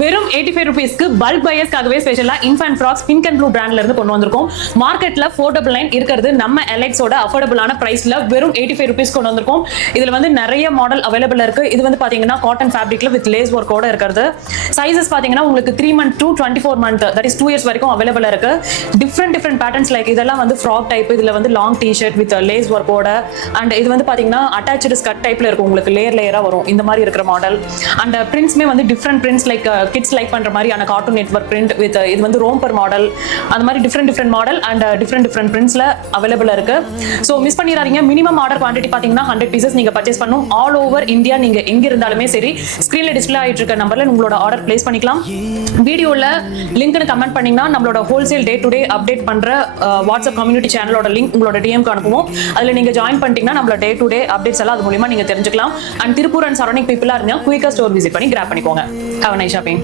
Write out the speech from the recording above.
வெறும் 85 rupeesக்கு பல்க் பையர்ஸ்க்காகவே ஸ்பெஷலா infant frocks pink and blue பிராண்ட்ல இருந்து கொண்டு வந்திருக்கோம். மார்க்கெட்ல 499 இருக்கிறது நம்ம எலைட்ஸோட அஃபோர்டபுளான பிரைஸ்ல வெறும் 85 rupees கொண்டு வந்திருக்கோம். இதுல வந்து நிறைய மாடல் அவைலபிள் இருக்கு. இது வந்து பாத்தீங்கன்னா காட்டன் ஃபேப்ரிக்ல வித் லேஸ் ஒர்க்கோட இருக்கிறது. சைஸஸ் பாத்தீங்கன்னா உங்களுக்கு 3 month to 24 month that is 2 years வரைக்கும் அவைலபிள் இருக்கு. டிஃப்ரெண்ட் பேட்டர்ன்ஸ் லைக் இதெல்லாம் வந்து ஃப்ராக் டைப், இதுல வந்து லாங் டி-ஷர்ட் வித் லேஸ் ஒர்க்கோட அண்ட் இது வந்து பாத்தீங்கன்னா அட்டாச்டு ஸ்கர்ட் டைப்ல இருக்கும். உங்களுக்கு லேயரா வரும் இந்த மாதிரி இருக்கிற மாடல். அண்ட் பிரிண்ட்ஸ்மே வந்து different prints like kids like பண்ற மாதிரியான கார்ட்டூன் நெட்வொர்க் பிரிண்ட் வித் இது வந்து ரோம்பர் மாடல், அந்த மாதிரி டிஃப்ரெண்ட் மாடல் அண்ட் டிஃப்ரெண்ட் பிரிண்ட்ஸ்ல அவைலபிள் இருக்கு. சோ மிஸ் பண்ணிடாதீங்க. மினிமம் ஆர்டர் குவாண்டிட்டி பாத்தீங்கன்னா 100 pieces நீங்க பர்ச்சேஸ் பண்ணும். ஆல் ஓவர் இந்தியா நீங்க எங்க இருந்தாலுமே சரி ஸ்கிரீன்ல டிஸ்ப்ளே ஆயிட்டு இருக்க நம்பர்ல உங்களோட ஆர்டர் பிளேஸ் பண்ணிக்கலாம். வீடியோல லிங்க்னு கமெண்ட் பண்ணீங்கன்னா நம்மளோட wholesale day to day update பண்ற வாட்ஸ்அப் கம்யூனிட்டி சேனலோட லிங்க் உங்களோட டிஎம்க்கு அனுப்புவோம். அதுல நீங்க ஜாயின் பண்ணிட்டீங்கன்னா நம்மளோட டே டு டே அப்டேட்ஸ் எல்லாம் அது மூலமா நீங்க தெரிஞ்சுக்கலாம். அண்ட் திருப்பூர் அண்ட் சரௌண்டிங் பீப்புளா இருந்தா குயிக்கா ஸ்டோர் விசிட் பண்ணி கிராப் பண்ணிக்கோங்க. Have a nice shopping.